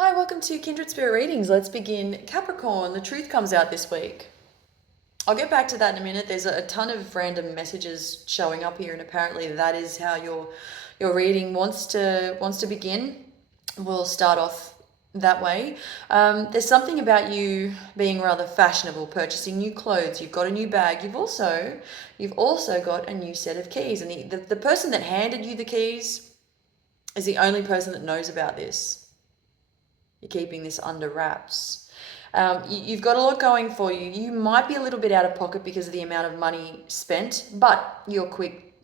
Hi, welcome to Kindred Spirit Readings. Let's begin. Capricorn, the truth comes out this week. I'll get back to that in a minute. There's a ton of random messages showing up here, and apparently that is how your reading wants to begin. We'll start off that way. There's something about you being rather fashionable, purchasing new clothes. You've got a new bag. You've also got a new set of keys, and the person that handed you the keys is the only person that knows about this. You're keeping this under wraps. You've got a lot going for you. You might be a little bit out of pocket because of the amount of money spent, but you're quick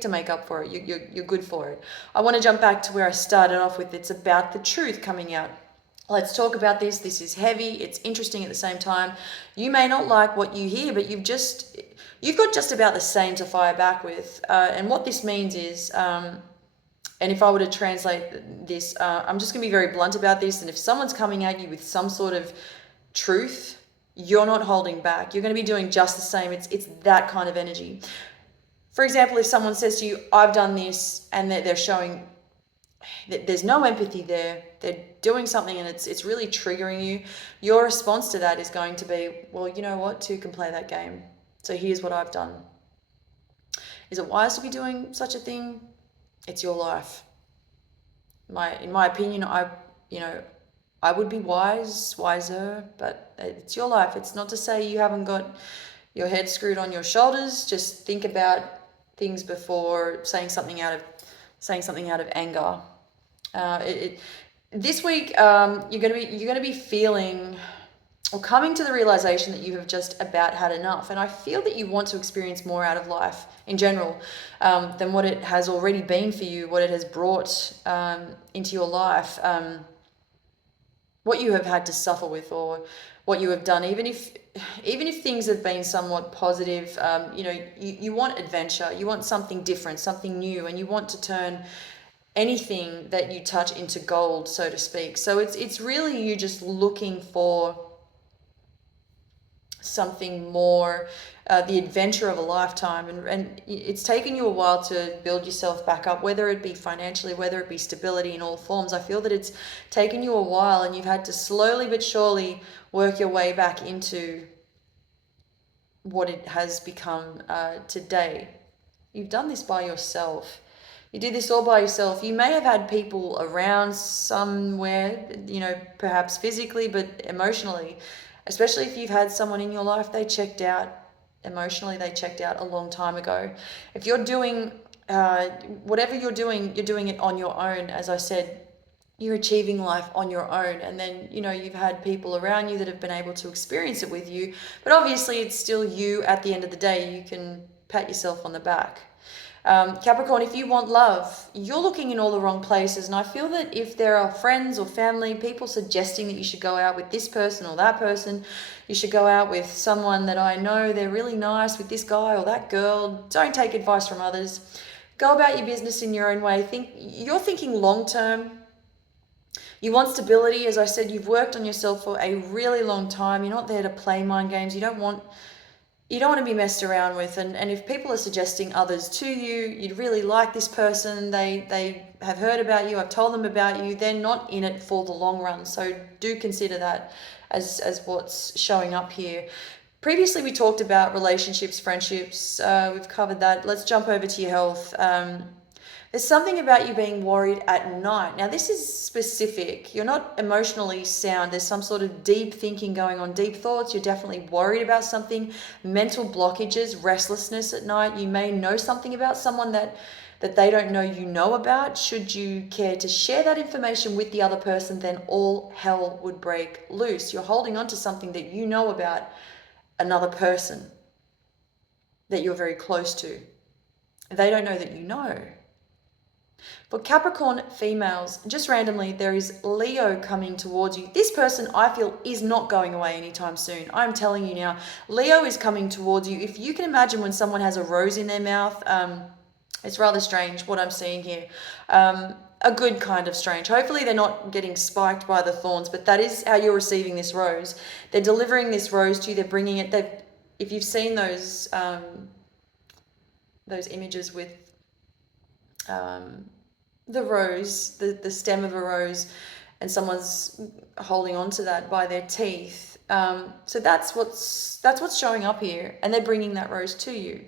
to make up for it. You're good for it. I want to jump back to where I started off with. It's about the truth coming out. Let's talk about this. This is heavy. It's interesting at the same time. You may not like what you hear, but you've got just about the same to fire back with. And what this means is, and if I were to translate this, I'm just going to be very blunt about this. And if someone's coming at you with some sort of truth, you're not holding back. You're going to be doing just the same. It's that kind of energy. For example, if someone says to you, I've done this, and they're showing that there's no empathy there, they're doing something and it's really triggering you, your response to that is going to be, well, you know what, two can play that game. So here's what I've done. Is it wise to be doing such a thing? It's your life. In my opinion, I would be wiser, but it's your life. It's not to say you haven't got your head screwed on your shoulders. Just think about things before saying something out of anger. This week, you're gonna be feeling or coming to the realization that you have just about had enough. And I feel that you want to experience more out of life in general than what it has already been for you, what it has brought into your life, what you have had to suffer with, or what you have done. Even if things have been somewhat positive, you want adventure, you want something different, something new, and you want to turn anything that you touch into gold, so to speak. So it's really you just looking for something more, the adventure of a lifetime, and it's taken you a while to build yourself back up, whether it be financially, whether it be stability in all forms. I feel that it's taken you a while, and you've had to slowly but surely work your way back into what it has become today. You've done this by yourself. You did this all by yourself. You may have had people around somewhere, perhaps physically, but emotionally, especially if you've had someone in your life, they checked out emotionally, they checked out a long time ago. If you're doing whatever you're doing it on your own. As I said, you're achieving life on your own, and then you've had people around you that have been able to experience it with you, but obviously it's still you at the end of the day. You can pat yourself on the back. Capricorn, if you want love, you're looking in all the wrong places. And I feel that if there are friends or family, people suggesting that you should go out with this person or that person, you should go out with someone that I know, they're really nice, with this guy or that girl, don't take advice from others. Go about your business in your own way. You're thinking long term. You want stability. As I said, you've worked on yourself for a really long time. You're not there to play mind games. You don't want to be messed around with. And if people are suggesting others to you, you'd really like this person, they have heard about you, I've told them about you, they're not in it for the long run. So do consider that as what's showing up here. Previously, we talked about relationships, friendships. We've covered that. Let's jump over to your health. There's something about you being worried at night. Now, this is specific. You're not emotionally sound. There's some sort of deep thinking going on, deep thoughts. You're definitely worried about something. Mental blockages, restlessness at night. You may know something about someone that they don't know you know about. Should you care to share that information with the other person, then all hell would break loose. You're holding on to something that you know about another person that you're very close to. They don't know that you know. For Capricorn females, just randomly, there is Leo coming towards you. This person, I feel, is not going away anytime soon. I'm telling you now, Leo is coming towards you. If you can imagine when someone has a rose in their mouth, it's rather strange what I'm seeing here. A good kind of strange. Hopefully they're not getting spiked by the thorns, but that is how you're receiving this rose. They're delivering this rose to you. They're bringing it. If you've seen those images with the rose, the stem of a rose, and someone's holding on to that by their teeth. So that's what's showing up here, and they're bringing that rose to you.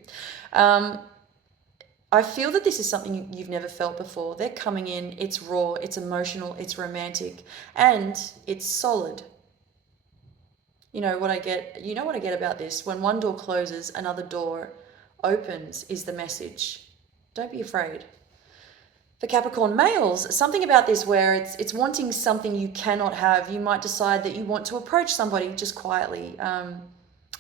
I feel that this is something you've never felt before. They're coming in, it's raw, it's emotional, it's romantic, and it's solid. You know what I get about this? When one door closes, another door opens is the message. Don't be afraid. For Capricorn males, something about this where it's wanting something you cannot have. You might decide that you want to approach somebody just quietly,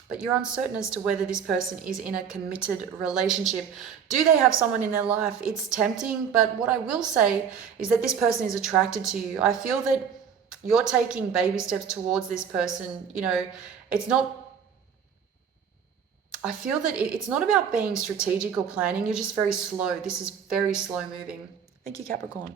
but you're uncertain as to whether this person is in a committed relationship. Do they have someone in their life? It's tempting, but what I will say is that this person is attracted to you. I feel that you're taking baby steps towards this person. You know, it's not, I feel that it's not about being strategic or planning. You're just very slow. This is very slow moving. Thank you, Capricorn.